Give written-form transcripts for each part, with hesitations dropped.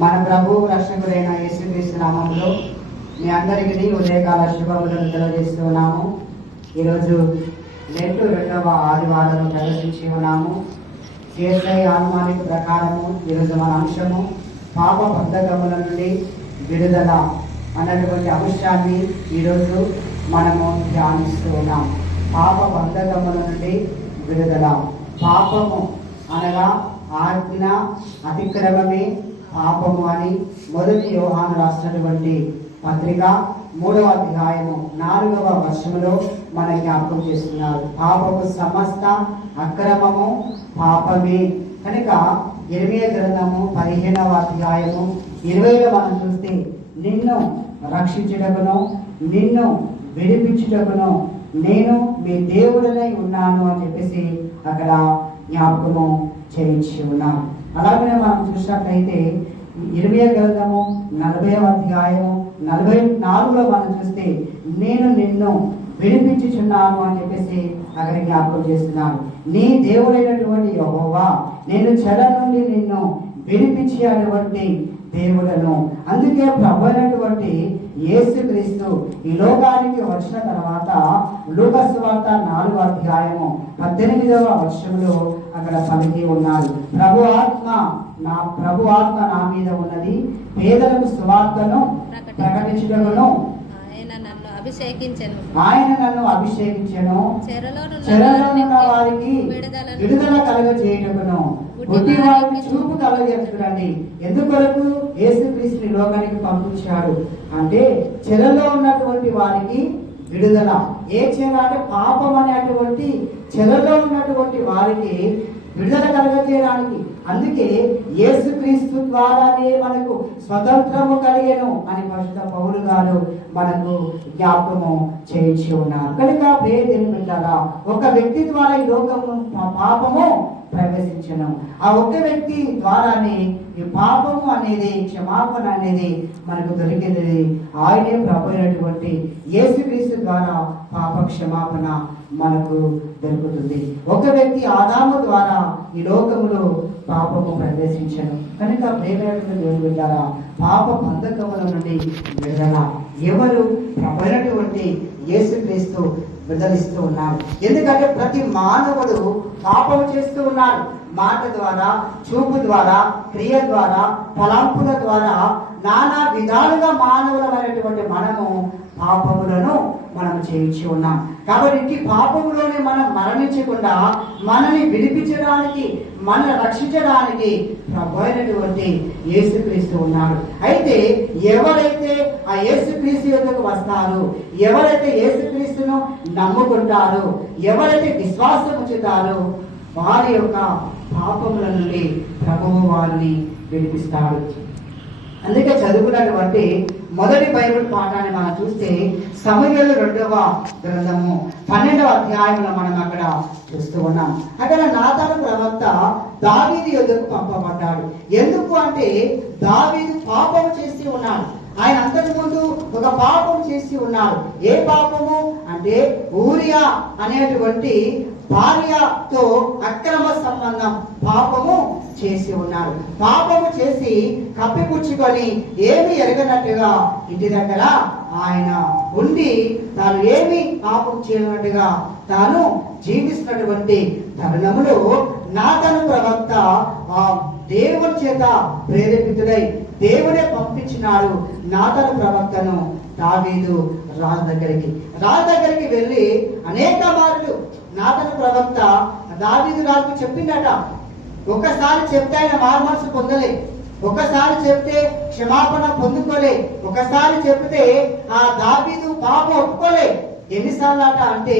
మన ప్రభు రక్షకుడైన యేసుక్రీస్తు నామములో మీ అందరికీ ఉదయకాల శుభములను తెలియజేస్తున్నాము. ఈరోజు లెంటు 2వ ఆదివారం ప్రదర్శించి ఉన్నాము. CSI ఆనుమానిక ప్రకారము ఈరోజు మన అంశము పాప బంధకముల నుండి విడుదల అన్నటువంటి అంశాన్ని ఈరోజు మనము ధ్యానిస్తూ ఉన్నాం. పాప బంధకముల నుండి విడుదల. పాపము అనగా ఆజ్ఞ అతిక్రమమే పాపము అని మొదటి యోహాను రాసినటువంటి పత్రిక 3వ అధ్యాయము 4వ వచనములో మన జ్ఞాపకం చేస్తున్నారు. పాపము సమస్త అక్రమము పాపమే. కనుక ఇర్మీయా గ్రంథము 15వ అధ్యాయము 20లో మనం చూస్తే నిన్ను రక్షించుటకును నిన్ను విడిపించుటకును నేను మీ దేవుడనై ఉన్నాను అని చెప్పేసి అక్కడ జ్ఞాపకము చేయించి ఉన్నాను. అలాగే మనం చూసినట్లయితే ఇర్మీయా గ్రంథము 40వ అధ్యాయము 44లో మనం చూస్తే నేను నిన్ను విడిపించుచున్నాను అని చెప్పేసి అక్కడ జ్ఞాపకం చేస్తున్నాను. నీ దేవుడైనటువంటి యెహోవా నేను చెర నుండి నిన్ను విడిపించి అటువంటి దేవుడను. అందుకే ప్రభు అయినటువంటి యేసుక్రీస్తు ఈ లోకానికి వచ్చిన తర్వాత లూకా సువార్త 4వ అధ్యాయము 18వ వచనంలో అక్కడ పలికి ఉన్నారు. ప్రభు ఆత్మ నా మీద ఉన్నది, పేదలకు సువార్తను ప్రకటించుటకును ఆయన నన్ను అభిషేకించెను, చెరలో ఉన్న వారికి విడుదల కలుగజేయుటకును, గుడ్డి వారికి చూపు కలుగజేయుటకునండి. ఎందుకొరకు యేసుక్రీస్తుని లోకానికి పంపించాడు అంటే చెరలో ఉన్నటువంటి వారికి విడుదల. ఏ చెర అంటే పాపం అనేటువంటి చెరలో ఉన్నటువంటి వారికి విడుదల కలుగజేయడానికి. అందుకే యేసుక్రీస్తు ద్వారానే మనకు స్వతంత్రము కలిగెను అని పరిశుద్ధ పౌలు గారు మనకు జ్ఞాపకము చేయించి ఉన్నారు. కనుక ప్రియదేవుని బిడ్డలారా, ఒక వ్యక్తి ద్వారా ఈ లోకము పాపము ప్రవేశించను. ఆ ఒక్క వ్యక్తి ద్వారానే ఈ పాపము అనేది క్షమాపణ అనేది మనకు దొరికింది. ఆయనే ప్రభు అయినటువంటి యేసుక్రీస్తు ద్వారా పాప క్షమాపణ మనకు దొరుకుతుంది. ఒక వ్యక్తి ఆదాము ద్వారా ఈ లోకములో పాపము ప్రవేశించను. కనుక ప్రేమైనటువంటి దేవుని బిడ్డలారా, పాప బంధకముల నుండి విడుదల ఎవరు? ప్రభు అయినటువంటి యేసుక్రీస్తు విడుదలిస్తూ ఉన్నారు. ఎందుకంటే ప్రతి మానవుడు పాపం చేస్తూ ఉన్నాడు. మాట ద్వారా, చూపు ద్వారా, క్రియ ద్వారా, తలంపుల ద్వారా నానా విధాలుగా మానవులమైనటువంటి మనము పాపములను మనం చేయించి ఉన్నాం. కాబట్టి పాపములోనే మనం మరణించకుండా మనల్ని విడిపించడానికి, మనల్ని రక్షించడానికి ప్రభు అయినటువంటి యేసుక్రీస్తు ఉన్నాడు. అయితే ఎవరైతే ఆ యేసుక్రీస్తు యొద్దకు వస్తారో, ఎవరైతే యేసుక్రీస్తును నమ్ముకుంటారో, ఎవరైతే విశ్వాసం ఉంచుతారో వారి యొక్క పాపముల నుండి ప్రభువు వారిని విడిపిస్తాడు. అందుకే చదువుకున్నటువంటి మొదటి బైబిల్ పాఠాన్ని మనం చూస్తే సమూయేలు 2వ గ్రంథము 12వ అధ్యాయంలో మనం అక్కడ చూస్తూ ఉన్నాం. అక్కడ నాతాను ప్రవక్త దావీదు యొద్దకు పంపబడ్డాడు. ఎందుకు అంటే దావీదు పాపం చేసి ఉన్నాడు. ఆయన అంతకు ముందు ఒక పాపం చేసి ఉన్నాడు. ఏ పాపము అంటే ఊరియా అనేటువంటి భార్యతో అక్రమ సంబంధం పాపము చేసి ఉన్నాడు. పాపము చేసి కప్పిపుచ్చుకొని ఏమి ఎరగనట్టుగా ఇంటి దగ్గర ఆయన ఉండి తాను ఏమి పాపం చేయనట్టుగా తాను జీవిస్తున్నటువంటి తరుణములో నాతాను ప్రవక్త ఆ దేవుని చేత ప్రేరేపితుడై దేవుడే పంపించినాడు నాతాను ప్రవక్తను దావీదు రాజు దగ్గరికి వెళ్ళి అనేక మార్లు నాతాను ప్రవక్త దావీదు రాజుకు చెప్పిందట. ఒకసారి చెప్తే ఆయన మారుమనసు పొందలే, ఒకసారి చెప్తే క్షమాపణ పొందుకోలే, ఒకసారి చెప్తే ఆ దావీదు పాపం ఒప్పుకోలే. ఎన్నిసార్లు అట అంటే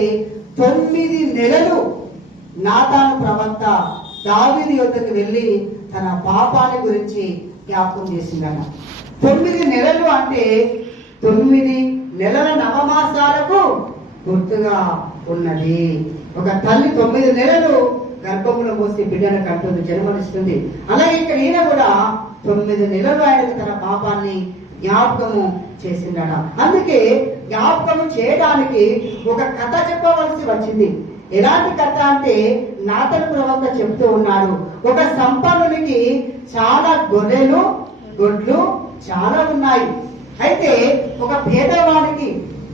9 నెలలు నాతాను ప్రవక్త దావీదు యొద్దకు వెళ్ళి తన పాపాన్ని గురించి జ్ఞాపకం చేసిందట. 9 నెలలు అంటే 9 నెలల నవమాసాలకు గుర్తుగా ఉన్నది. ఒక తల్లి 9 నెలలు గర్భములో మోసి బిడ్డను కంటుంది, జన్మనిస్తుంది. అలాగే ఇక్కడ ఈయన కూడా 9 నెలలు ఆయనకు తన పాపాన్ని జ్ఞాపకము చేసిందట. అందుకే జ్ఞాపకము చేయడానికి ఒక కథ చెప్పవలసి వచ్చింది. ఎలాంటి కథ అంటే నాతాను ప్రవక్త చెప్తూ ఉన్నాడు, ఒక సంపన్నునికి చాలా గొర్రెలు గొడ్లు చాలా ఉన్నాయి. అయితే ఒక పేదవాడికి,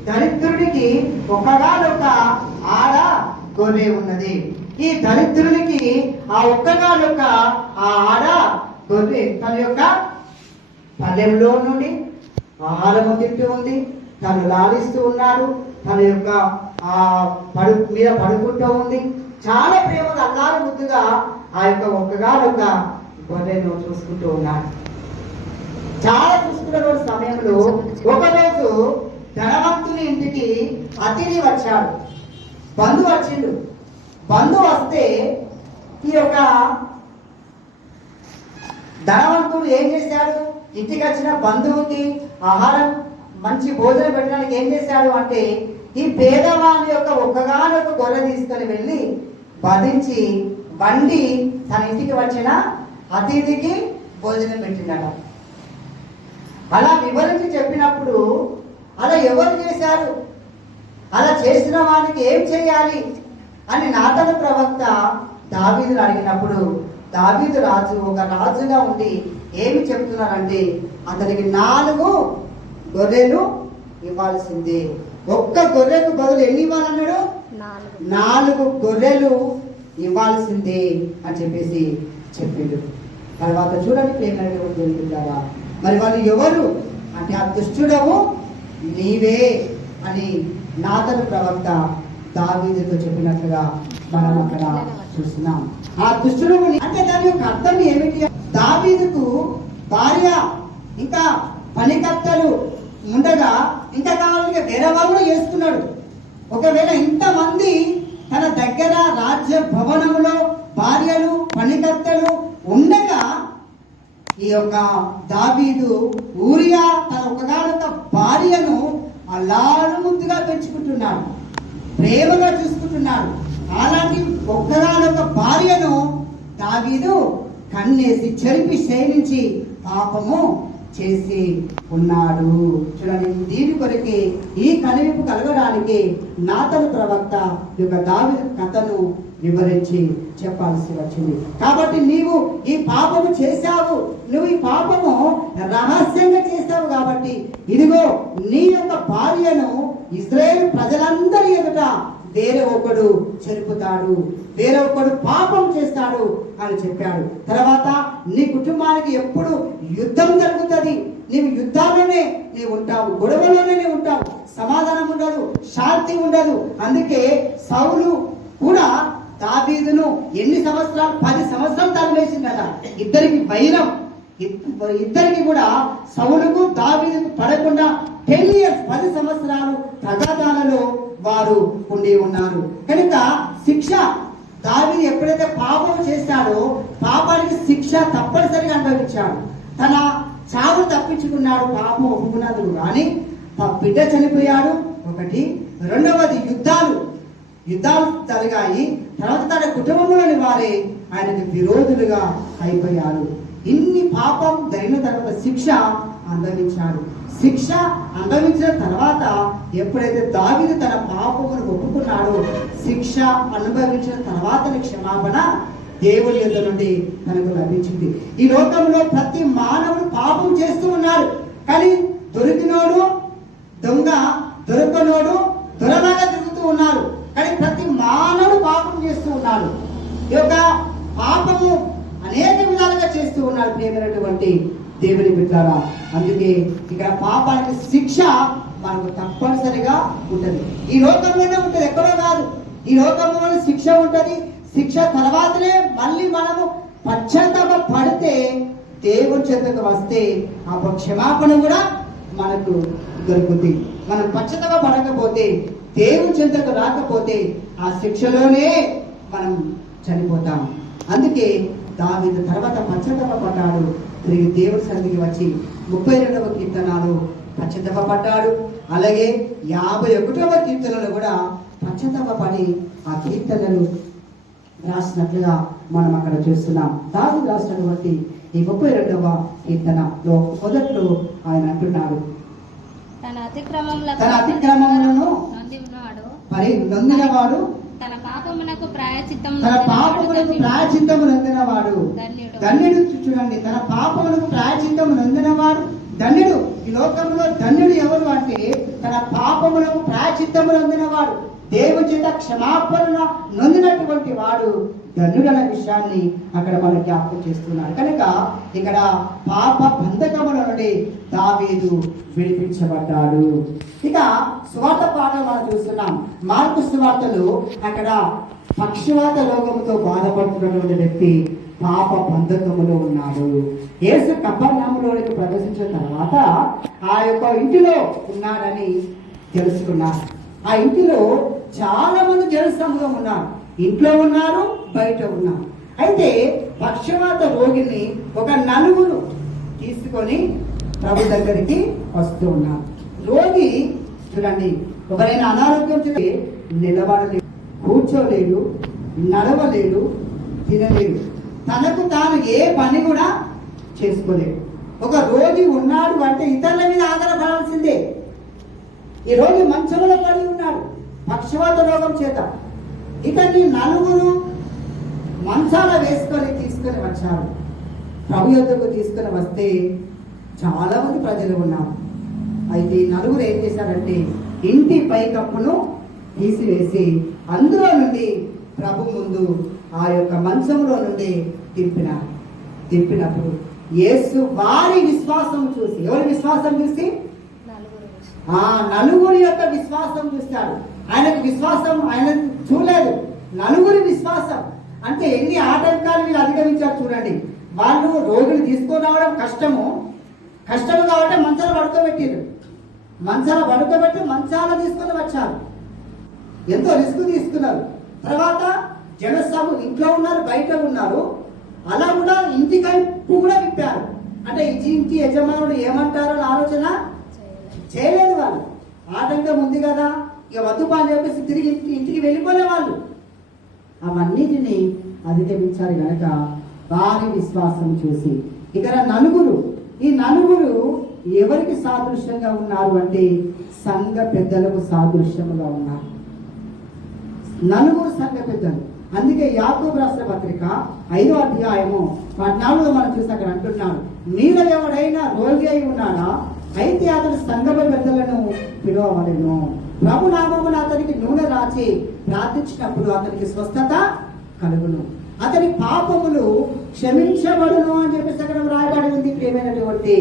దరిద్రుడికి ఒక్కగానొక్క ఆడ గొర్రె ఉన్నది. ఈ దరిద్రునికి ఆ ఒక్కగానొక్క ఆ ఆడ గొర్రె తన యొక్క పల్లెంలో నుండి ఆహారము తింటూ ఉంది. తను లాలిస్తూ ఉన్నాడు. తన యొక్క మీద పడుకుంటూ ఉంది. చాలా ప్రేమగా అల్లారు ముద్దుగా ఆ యొక్క ఒక్కగానొక్క గొర్రెను చూసుకుంటూ ఉన్నాడు. చాలా చూసుకున్న సమయంలో ఒకరోజు ధనవంతుని ఇంటికి అతిథి వచ్చాడు. బంధువు వచ్చిండు. బంధువు వస్తే ఈ యొక్క ధనవంతుడు ఏం చేశాడు? ఇంటికి వచ్చిన బంధువుకి ఆహారం, మంచి భోజనం పెట్టడానికి ఏం చేశాడు అంటే, ఈ పేదవాని యొక్క ఒక్కగానొక్క గొర్రె తీసుకొని వెళ్ళి వధించి వండి తన ఇంటికి వచ్చిన అతిథికి భోజనం పెట్టినాడు. అలా వివరించి చెప్పినప్పుడు, అలా ఎవరు చేశారు, అలా చేసిన వానికి ఏం చేయాలి అని నాతాను ప్రవక్త దావీదును అడిగినప్పుడు, దావీదు రాజు ఒక రాజుగా ఉండి ఏమి చెప్తున్నారంటే, అతనికి 4 గొర్రెలు ఇవ్వాల్సిందే. ఒక్క గొర్రెకు బదులు ఎన్ని ఇవ్వాలన్నాడు? 4 గొర్రెలు ఇవ్వాల్సిందే అని చెప్పేసి చెప్పిండు. తర్వాత చూడండి ప్రేమ జరుగుతారా, మరి వాళ్ళు ఎవరు అంటే, ఆ దుష్టుడవు నీవే అని నాతాను ప్రవక్త దావీదుతో చెప్పినట్లుగా మనం అక్కడ చూస్తున్నాం. ఆ దుష్టుడు అంటే దాని యొక్క అర్థం ఏమిటి? దావీదుకు భార్య ఇంకా పనికత్తలు ఉండగా ఇంకా కావాలంటే వేరే వాళ్ళు చేసుకున్నాడు. ఒకవేళ ఇంతమంది తన దగ్గర రాజ్య భవనంలో భార్యలు పనికత్తలు ఉండగా ఈ యొక్క దావీదు ఊరియా తన ఒకగానొక భార్యను అలారు ముద్దుగా పెంచుకుంటున్నాడు, ప్రేమగా చూసుకుంటున్నాడు. అలాంటి ఒక్కగానొక భార్యను దావీదు కన్నేసి చెరిపి క్షయించి పాపము చేసి ఉన్నాడు. చూడండి, దీని కొరకే ఈ కనువిప్పు కలగడానికి నాతాను ప్రవక్త యొక్క దావీదు కథను వివరించి చెప్పాల్సి వచ్చింది. కాబట్టి నీవు ఈ పాపము చేశావు, నువ్వు ఈ పాపము రహస్యంగా చేశావు కాబట్టి ఇదిగో నీ యొక్క భార్యను ఇశ్రాయేలు ప్రజలందరి ఎదుట వేరే ఒకడు చెరుపుతాడు, వేరే ఒకడు పాపం చేస్తాడు అని చెప్పాడు. తర్వాత నీ కుటుంబానికి ఎప్పుడు యుద్ధం జరుగుతుంది, నీవు యుద్ధాల్లోనే నీవు ఉంటావు, గొడవలోనే నీవు ఉంటావు, సమాధానం ఉండదు, శాంతి ఉండదు. అందుకే సౌలు కూడా దావీదును ఎన్ని సంవత్సరాలు 10 సంవత్సరాలు తరిమేసిందట. ఇద్దరికి వైరం, ఇద్దరికి కూడా సౌలుకు దావీదుకు పడకుండా 10 years 10 సంవత్సరాలు తగాదాలలో వారు ఉండి ఉన్నారు. కనుక శిక్ష దావీదు ఎప్పుడైతే పాపం చేశాడో పాపానికి శిక్ష తప్పనిసరిగా అనుభవించాడు. తన చావు తప్పించుకున్నాడు పాపం ఒప్పుకున్నందుకు. కానీ బిడ్డ చనిపోయాడు ఒకటి, రెండవది యుద్ధాలు జరిగాయి. తర్వాత తన కుటుంబంలోని వారే ఆయనకు విరోధులుగా అయిపోయారు. ఇన్ని పాపం జరిగిన తర్వాత శిక్ష అనుభవించాడు. శిక్ష అనుభవించిన తర్వాత ఎప్పుడైతే దావీదు తన పాపమును ఒప్పుకున్నాడో, శిక్ష అనుభవించిన తర్వాత క్షమాపణ దేవుని యొద్ద నుండి మనకు లభించింది. ఈ లోకంలో ప్రతి మానవుడు పాపం చేస్తూ ఉన్నాడు. కానీ దొరికినోడు దొంగ, దొరకనోడు దొరలాగా తిరుగుతూ ఉన్నారు. కానీ ప్రతి మానవుడు పాపం చేస్తూ ఉన్నాడు. ఈ యొక్క పాపము అనేక విధాలుగా చేస్తూ ఉన్నాడు ప్రియమైనటువంటి దేవుని బిడ్డలారా. అందుకే ఇక్కడ పాపానికి శిక్ష మనకు తప్పనిసరిగా ఉంటుంది. ఈ లోకంలోనే ఉంటుంది, ఎక్కడో కాదు. ఈ లోకంలోనే శిక్ష ఉంటుంది. శిక్ష తర్వాతనే మళ్ళీ మనము పశ్చాత్తాప పడితే, దేవుని చెంతకు వస్తే ఆ క్షమాపణ కూడా మనకు దొరుకుతుంది. మనం పశ్చాత్తాప పడకపోతే, దేవుని చెంతకు రాకపోతే ఆ శిక్షలోనే మనం చనిపోతాం. అందుకే దావీదు తర్వాత పశ్చాత్తాప పడ్డాడు. తిరిగి దేవుడి సన్నిధికి వచ్చి 32వ కీర్తనలో పశ్చాత్తాప పడ్డాడు. అలాగే 51వ కీర్తనలో కూడా పశ్చాత్తాప పడి ఆ కీర్తనలు రాసినట్లుగా మనం అక్కడ చూస్తున్నాం. దావీదు రాసినటువంటి ఈ 32వ కీర్తనలో మొదట్లో ఆయన అంటున్నాడు, తన అతిక్రమములను నొందినవాడు తన పాపమున పాపమునకు ప్రాయశ్చిత్తము నొందినవాడు ధన్యుడు. చూడండి, తన పాపమునకు ప్రాయశ్చిత్తము నొందినవాడు ధన్యుడు. ఈ లోకంలో ధన్యుడు ఎవరు అంటే తన పాపములకు ప్రాయశ్చిత్తము నొందినవాడు, దేవుని చేత క్షమాపణ నొందినటువంటి వాడు ధన్యుడన్న విషయాన్ని అక్కడ మనం జ్ఞాపకం చేస్తున్నారు. కనుక ఇక్కడ పాప బంధకముల నుండి దావీదు విడిపించబడ్డాడు. ఇక సువార్త పాఠం మనం చూస్తున్నాం. మార్కు సువార్తలో అక్కడ పక్షవాత రోగంతో బాధపడుతున్నటువంటి వ్యక్తి పాప బంధకములో ఉన్నాడు. యేసు కపెర్నహూములోనికి ప్రవేశించిన తర్వాత ఆ యొక్క ఇంటిలో ఉన్నాడని తెలుసుకున్నారు. ఆ ఇంటిలో చాలా మంది జనసమూహం ఉన్నారు. ఇంట్లో ఉన్నారు, బయట ఉన్నారు. అయితే పక్షవాత రోగిని ఒక నలుగురు తీసుకొని ప్రభు దగ్గరికి వస్తూ ఉన్నారు. రోగి చూడండి, ఎవరైనా అనారోగ్యం చేస్తే నిలబడలేడు, కూర్చోలేడు, నడవలేడు, తినలేడు, తనకు తాను ఏ పని కూడా చేసుకోలేడు. ఒక రోగి ఉన్నాడు అంటే ఇతరుల మీద ఆధారపడాల్సిందే. ఈ రోగి మంచంలో పడి ఉన్నాడు పక్షవాత రోగం చేత. ఇతన్ని నలుగురు మంచాల వేసుకొని తీసుకొని వచ్చారు. ప్రభు యొద్దకు తీసుకొని వస్తే చాలా మంది ప్రజలు ఉన్నారు. అయితే ఈ నలుగురు ఏం చేశారంటే ఇంటి పైకప్పును తీసివేసి అందులో నుండి ప్రభు ముందు ఆ యొక్క మంచంలో నుండి తిప్పినప్పుడు యేసు వారి విశ్వాసం చూసి, ఎవరి విశ్వాసం చూసి? ఆ నలుగురి యొక్క విశ్వాసం చూస్తాడు. ఆయనకు విశ్వాసం ఆయన చూడలేదు, నలుగురి విశ్వాసం. అంటే ఎన్ని ఆటంకాలు వీళ్ళు అధిగమించారు చూడండి. వాళ్ళు రోగులు తీసుకొని రావడం కష్టము కాబట్టి మంచాల పడుకోబెట్టారు. మంచాల తీసుకొని వచ్చారు. ఎంతో రిస్క్ తీసుకున్నారు. తర్వాత జనసము ఇంట్లో ఉన్నారు, బయట ఉన్నారు. అలా కూడా ఇంటి కైపు కూడా విప్పారు. అంటే ఇంటి యజమానుడు ఏమంటారో ఆలోచన చేయలేదు వాళ్ళు. ఆటంకం ఉంది కదా, ఇక వద్దుపా అని చెప్పేసి తిరిగి ఇంటికి వెళ్ళిపోలే వాళ్ళు. అవన్నిటిని అధిగమించారు కనుక వారి విశ్వాసం చూసి ఇక్కడ ఈ నలుగురు ఎవరికి సాదృశ్యంగా ఉన్నారు అంటే సంఘ పెద్దలకు సాదృశ్యముగా ఉన్నారు. నలుగురు సంఘ పెద్దలు. అందుకే యాకోబు రాసిన పత్రిక 5వ అధ్యాయము 14 మనం చూసి అక్కడ అంటున్నాడు, మీలో ఎవడైనా రోగి అయి ఉన్నాడా, అయితే అతడు సంఘ పెద్దలను పిలువవలెను. ప్రభు నామమున అతనికి నూనె రాచి ప్రార్థించినప్పుడు అతనికి స్వస్థత కలుగును, అతని పాపములు క్షమించబడును అని చెప్పేసి అక్కడ రాయబడి ఉంది. ప్రియమైనటువంటి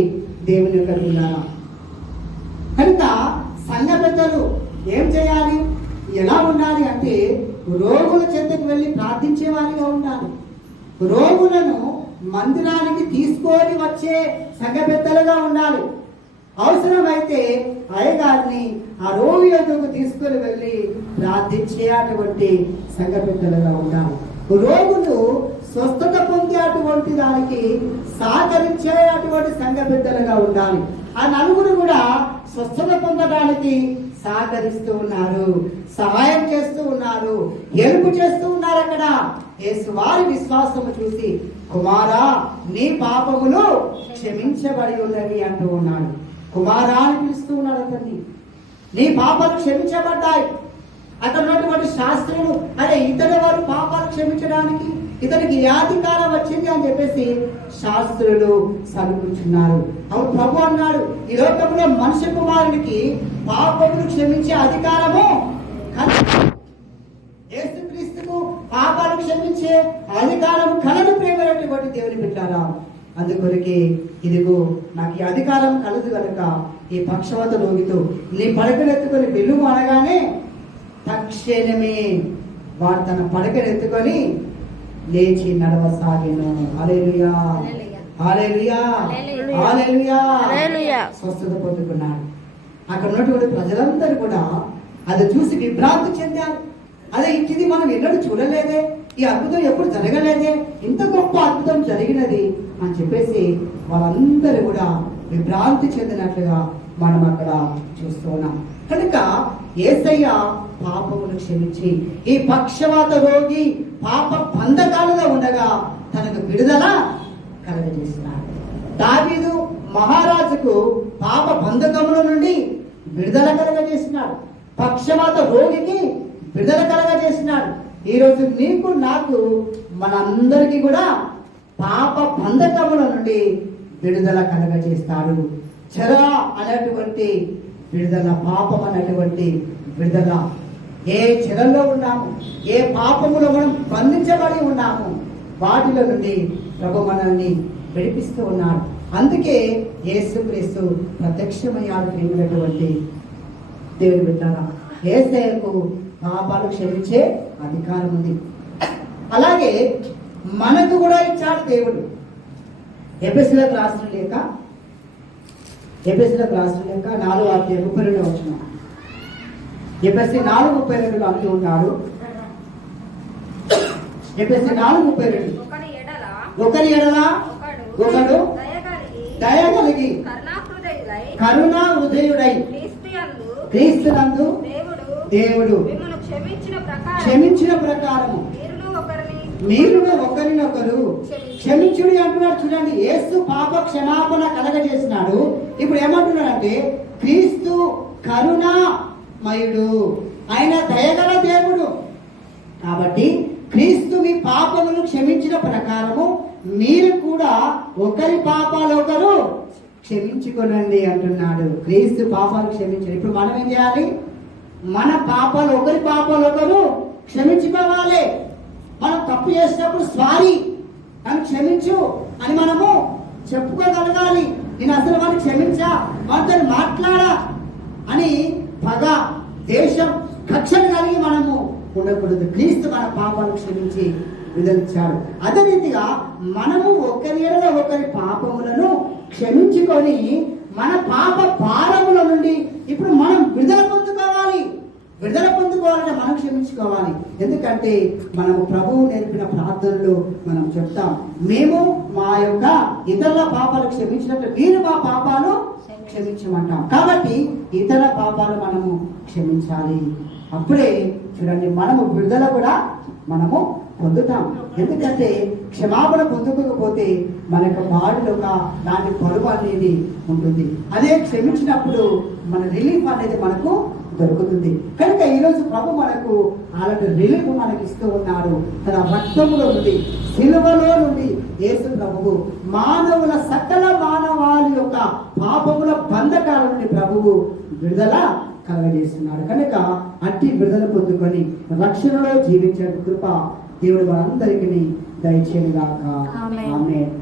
దేవుని యొక్క బిడ్డలారా, కనుక సంఘ పెద్దలు ఏం చేయాలి, ఎలా ఉండాలి అంటే రోగుల చెంతకు వెళ్ళి ప్రార్థించే వారిగా ఉండాలి. రోగులను మందిరానికి తీసుకొని వచ్చే సంఘ పెద్దలుగా ఉండాలి. అవసరమైతే అయ్యగారిని ఆ రోగి యొద్దకు తీసుకొని వెళ్ళి ప్రార్థించే అటువంటి సంఘ పెద్దలుగా ఉండాలి. రోగులు స్వస్థత పొందే అటువంటి దానికి సహకరించే అటువంటి సంఘ పెద్దలుగా ఉండాలి. ఆ నలుగురు కూడా స్వస్థత పొందడానికి సహకరిస్తూ ఉన్నారు, సహాయం చేస్తూ ఉన్నారు, హెల్ప్ చేస్తూ ఉన్నారు. అక్కడ యేసు వారి విశ్వాసము చూసి, కుమారా నీ పాపములు క్షమించబడి ఉన్నవి అంటూ ఉన్నాడు. కుమారా అని పిలుస్తూ ఉన్నాడు అతన్ని. నీ పాపాలు క్షమించబడ్డాయి. అక్కడ ఉన్నటువంటి శాస్త్రులు, అరే ఇతర వారు పాపాలు క్షమించడానికి ఇతనికి ఏ అధికారం వచ్చింది అని చెప్పేసి శాస్త్రులు సలుపుచున్నారు. అవును, ప్రభు అన్నాడు, ఈ లోకంలో మనుష్య కుమారునికి పాపములు క్షమించే అధికారము యేసుక్రీస్తుకు పాపాలు క్షమించే అధికారం కలదు. ప్రేమైనటువంటి దేవుని బిడ్డలారా, అందుకొరకే ఇదిగో నాకు ఈ అధికారం కలదు కనుక ఈ పక్షవాత రోగితో నీ పడకనెత్తుకొని వెలుగు అనగానే తక్షణమే వాడు తన పడకనెత్తుకొని లేచి నడవసాగెను. హల్లెలూయా, హల్లెలూయా, హల్లెలూయా. స్వస్థత పొందుకున్నాడు. అక్కడ ఉన్నటువంటి ప్రజలందరూ కూడా అది చూసి విభ్రాంతి చెందారు. అదే ఇది మనం ఎన్నడూ చూడలేదే, ఈ అద్భుతం ఎప్పుడు జరగలేదే, ఇంత గొప్ప అద్భుతం జరిగినది అని చెప్పేసి వాళ్ళందరూ కూడా విభ్రాంతి చెందినట్లుగా మనం అక్కడ చూస్తున్నాం. కనుక యేసయ్య పాపమును క్షమించి ఈ పక్షవాత రోగి పాప బంధకాలుగా ఉండగా తనకు విడుదల కలగజేసినాడు. దావీదు మహారాజుకు పాప బంధకముల నుండి విడుదల కలగజేసినాడు. పక్షవాత రోగికి విడుదల కలగజేసినాడు. ఈరోజు నీకు నాకు మనందరికీ కూడా పాప బంధకముల నుండి విడుదల కలగజేస్తాడు. చెర అనేటువంటి విడుదల, పాపం అనేటువంటి విడుదల. ఏ చెరలో ఉన్నాము, ఏ పాపములో మనం బంధించబడి ఉన్నాము, వాటిలో నుండి ప్రభు మనల్ని విడిపిస్తూ ఉన్నాడు. అందుకే యేసుక్రీస్తు ప్రత్యక్షమయ్యాడు. ప్రియమైనటువంటి దేవుని బిడ్డలారా, యేసయ్యకు పాపాలు క్షమించే అధికారం ఉంది. అలాగే మనకు కూడా ఇచ్చాడు దేవుడు. ఎఫెసీయులకు రాసిన లేఖ 4:32 వచనం. ఎఫెసీ 4:32 అంటూ ఉన్నాడు. ఎఫెసీ 4:32 ఒకరి ఎడల ఒకడు దయ కలిగి కరుణా హృదయుడై క్రీస్తునందు దేవుడు క్షమించిన ప్రకారము మీరును ఒకరినొకరు క్షమించుడి అంటున్నాడు. చూడండి, యేసు పాప క్షమాపణ కలగజేసినాడు. ఇప్పుడు ఏమంటున్నాడంటే క్రీస్తు కరుణామయుడు, ఆయన దయగల దేవుడు. కాబట్టి క్రీస్తు మీ పాపములు క్షమించిన ప్రకారము మీరు కూడా ఒకరి పాపాలు ఒకరు క్షమించుకోనండి అంటున్నాడు. క్రీస్తు పాపాలు క్షమించారు. ఇప్పుడు మనం ఏం చేయాలి? మన పాపాలు, ఒకరి పాపాలు ఒకరు క్షమించుకోవాలి. మనం తప్పు చేసినప్పుడు సారీ, నన్ను క్షమించు అని మనము చెప్పుకోగలగాలి. నేను అసలు వాడిని క్షమించా, వాటితో మాట్లాడా అని పగ, దేశం, కక్షను కలిగి మనము ఉండకూడదు. క్రీస్తు మన పాపాలను క్షమించి విడుదలిచ్చాడు. అదే రీతిగా మనము ఒకరి ఎడల ఒకరి పాపములను క్షమించుకొని మన పాప భారముల నుండి ఇప్పుడు మనం విడుదల పొందుకోవాలి. విడుదల పొందుకోవాలంటే మనం క్షమించుకోవాలి. ఎందుకంటే మనము ప్రభువు నేర్పిన ప్రార్థనలు మనం చెప్తాం, మేము మా యొక్క ఇతరుల పాపాలు క్షమించినట్టు మీరు మా పాపాలు క్షమించమంటాం. కాబట్టి ఇతర పాపాలు మనము క్షమించాలి. అప్పుడే చూడండి, మనము విడుదల కూడా మనము పొందుతాం. ఎందుకంటే క్షమాపణ పొందుకోకపోతే మన యొక్క బాడీలో దాని బరువు అనేది ఉంటుంది. అదే క్షమించినప్పుడు మన రిలీఫ్ అనేది మనకు దొరుకుతుంది. కనుక ఈరోజు ప్రభు మనకు అలాంటి రిలీఫ్ మనకి ఇస్తూ ఉన్నాడు. తన రక్తములో నుండి, సిలువలో నుండి యేసు ప్రభువు మానవుల సకల మానవాళి యొక్క పాపముల బంధకాల నుండి ప్రభువు విడుదల కలగజేస్తున్నాడు. కనుక అట్టి విడుదల పొందుకొని రక్షణలో జీవించే కృప దేవుడు మనందరికీ దయచేయుగాక. ఆమేన్.